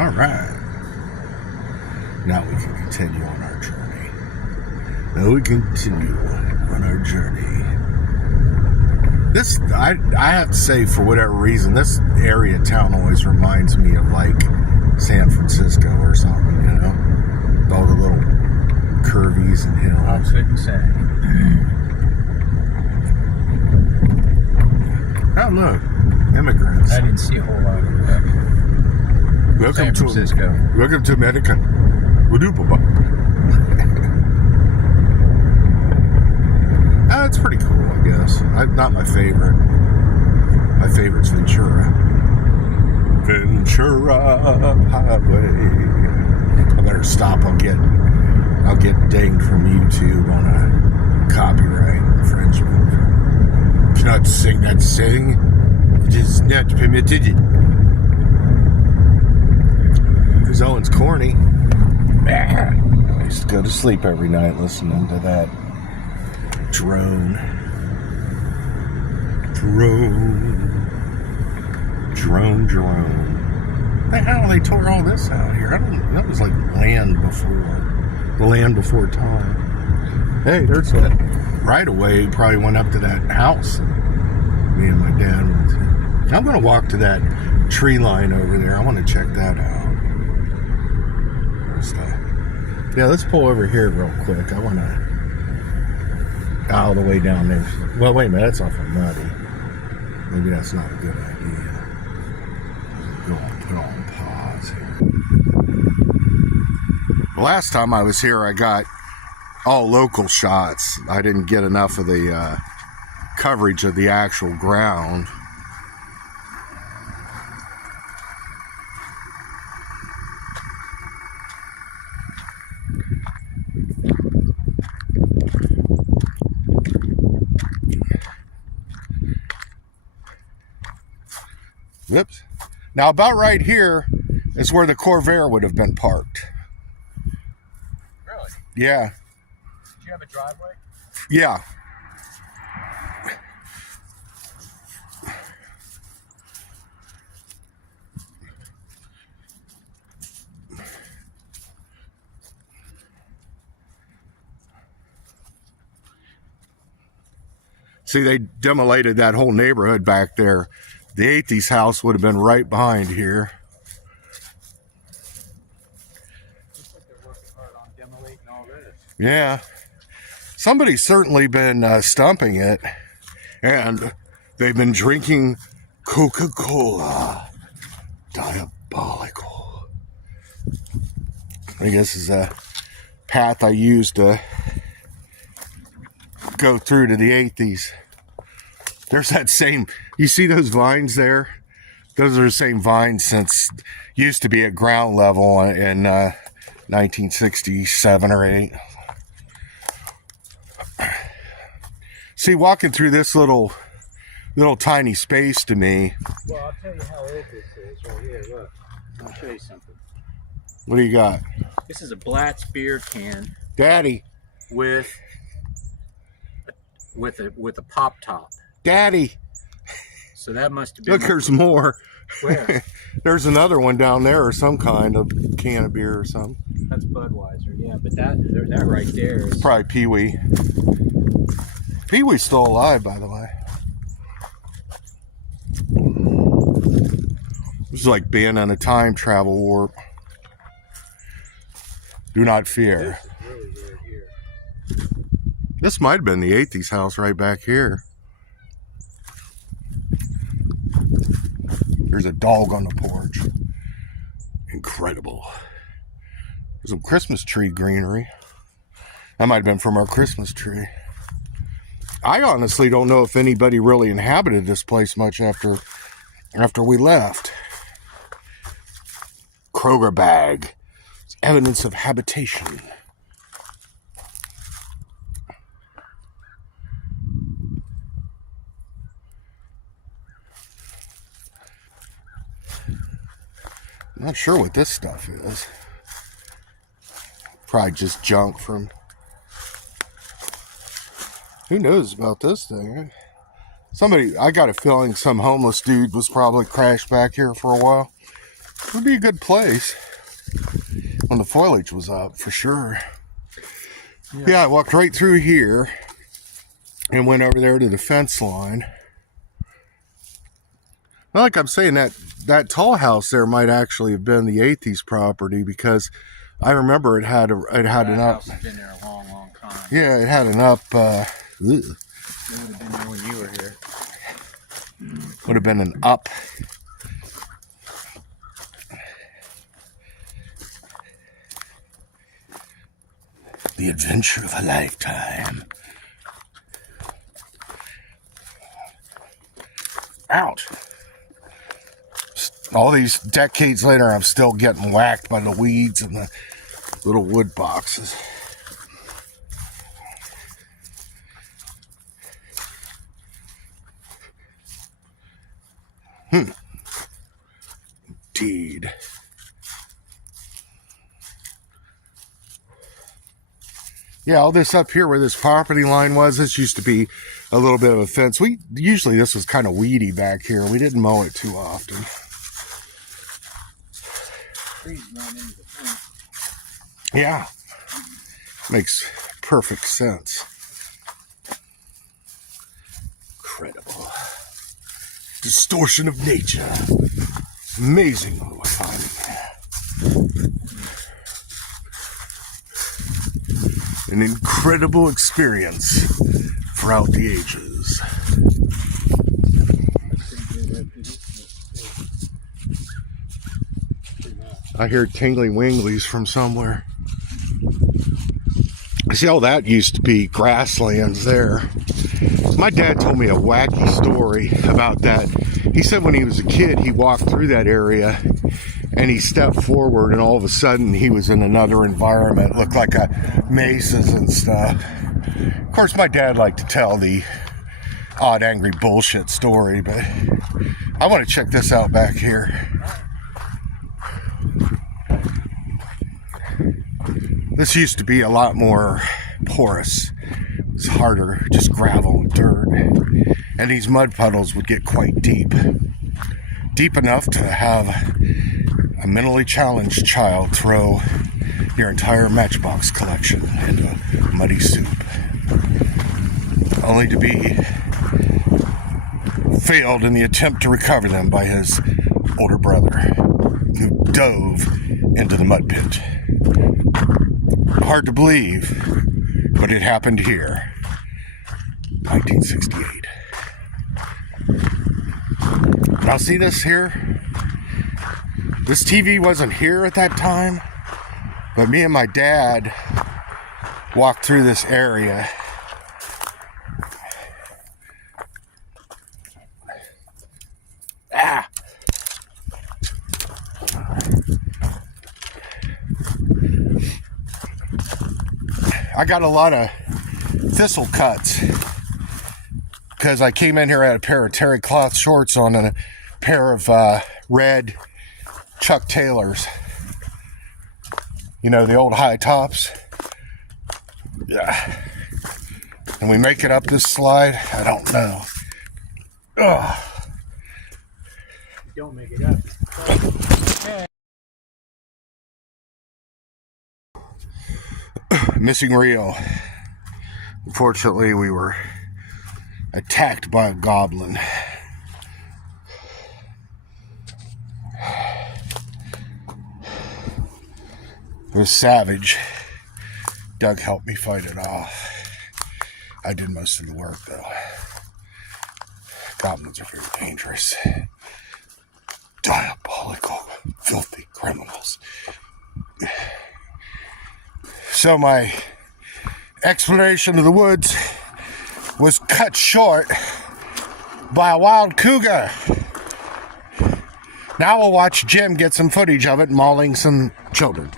All right. Now we can continue on our journey. This, I have to say, for whatever reason, this area of town always reminds me of like San Francisco or something, you know? With all the little curvies and hills. I couldn't say. Oh, look. Immigrants. I didn't see a whole lot of that. Welcome San Francisco. Welcome to America. It's pretty cool, I guess. Not my favorite. My favorite's Ventura. Ventura Highway. I better stop. I'll get dinged from YouTube on a copyright infringement. You cannot sing that sing. It is not permitted. Because Owen's corny. I used to go to sleep every night listening to that drone. How they tore all this out here? I don't know. That was like land before. The land before time. Hey, there's a right away. Probably went up to that house. Me and my dad went to. I'm going to walk to that tree line over there. I want to check that out. Yeah, let's pull over here real quick. I want to all the way down there. Well, wait a minute. That's awful muddy. Maybe that's not a good idea. Put on pause here. The last time I was here, I got all local shots. I didn't get enough of the coverage of the actual ground. Whoops. Now, about right here is where the Corvair would have been parked. Really? Yeah. Did you have a driveway? Yeah. See, they demolated that whole neighborhood back there. The 80s house would have been right behind here. Looks like they're working hard on demolating all this. Yeah. Somebody's certainly been stumping it. And they've been drinking Coca-Cola. Diabolical. I guess is a path I used to go through to the 80s. There's that same, you see those vines there? Those are the same vines since, used to be at ground level in 1967 or 8. See, walking through this little tiny space to me. Well, I'll tell you how old this is right here. Look, I'll show you something. What do you got? This is a Blatt's beer can Daddy. with a pop top. Daddy. So that must have been. Look, there's more. Where? There's another one down there, or some kind of can of beer or something. That's Budweiser, yeah. But that right there is Probably Pee-wee. Pee-wee's still alive, by the way. This is like being on a time travel warp. Do not fear. This is really weird here. This might have been the 80s house right back here. There's a dog on the porch. Incredible. There's some Christmas tree greenery. That might have been from our Christmas tree. I honestly don't know if anybody really inhabited this place much after we left. Kroger bag. It's evidence of habitation. Not sure what this stuff is. Probably just junk from... Who knows about this thing? Somebody, I got a feeling some homeless dude was probably crashed back here for a while. It would be a good place when the foliage was up, for sure. Yeah, I walked right through here and went over there to the fence line. Well, like I'm saying, that tall house there might actually have been the Atheist property, because I remember it had an up. House has been there a long, long time. Yeah, it had an up. It would have been there when you were here. Would have been an up. The adventure of a lifetime. Ouch. All these decades later, I'm still getting whacked by the weeds and the little wood boxes. Indeed. Yeah, all this up here where this property line was, this used to be a little bit of a fence. Usually this was kind of weedy back here. We didn't mow it too often. Trees run into the fence. Yeah, makes perfect sense. Incredible. Distortion of nature. Amazing what we're finding. An incredible experience throughout the ages. I hear tingly winglies from somewhere. See, all that used to be grasslands there. My dad told me a wacky story about that. He said when he was a kid, he walked through that area and he stepped forward and all of a sudden he was in another environment. It looked like mesas and stuff. Of course, my dad liked to tell the odd, angry bullshit story, but I want to check this out back here. This used to be a lot more porous. It was harder, just gravel and dirt. And these mud puddles would get quite deep. Deep enough to have a mentally challenged child throw your entire Matchbox collection into muddy soup. Only to be failed in the attempt to recover them by his older brother, who dove into the mud pit. Hard to believe, but it happened here. 1968. Now see this here? This TV wasn't here at that time, but me and my dad walked through this area. I got a lot of thistle cuts because I came in here, I had a pair of terry cloth shorts on and a pair of red Chuck Taylors. You know, the old high tops. Yeah. Can we make it up this slide? I don't know. Ugh. Don't make it up. Missing reel. Unfortunately, we were attacked by a goblin. It was savage. Doug helped me fight it off. I did most of the work, though. Goblins are very dangerous. Diabolical, filthy criminals. So my exploration of the woods was cut short by a wild cougar. Now we'll watch Jim get some footage of it mauling some children.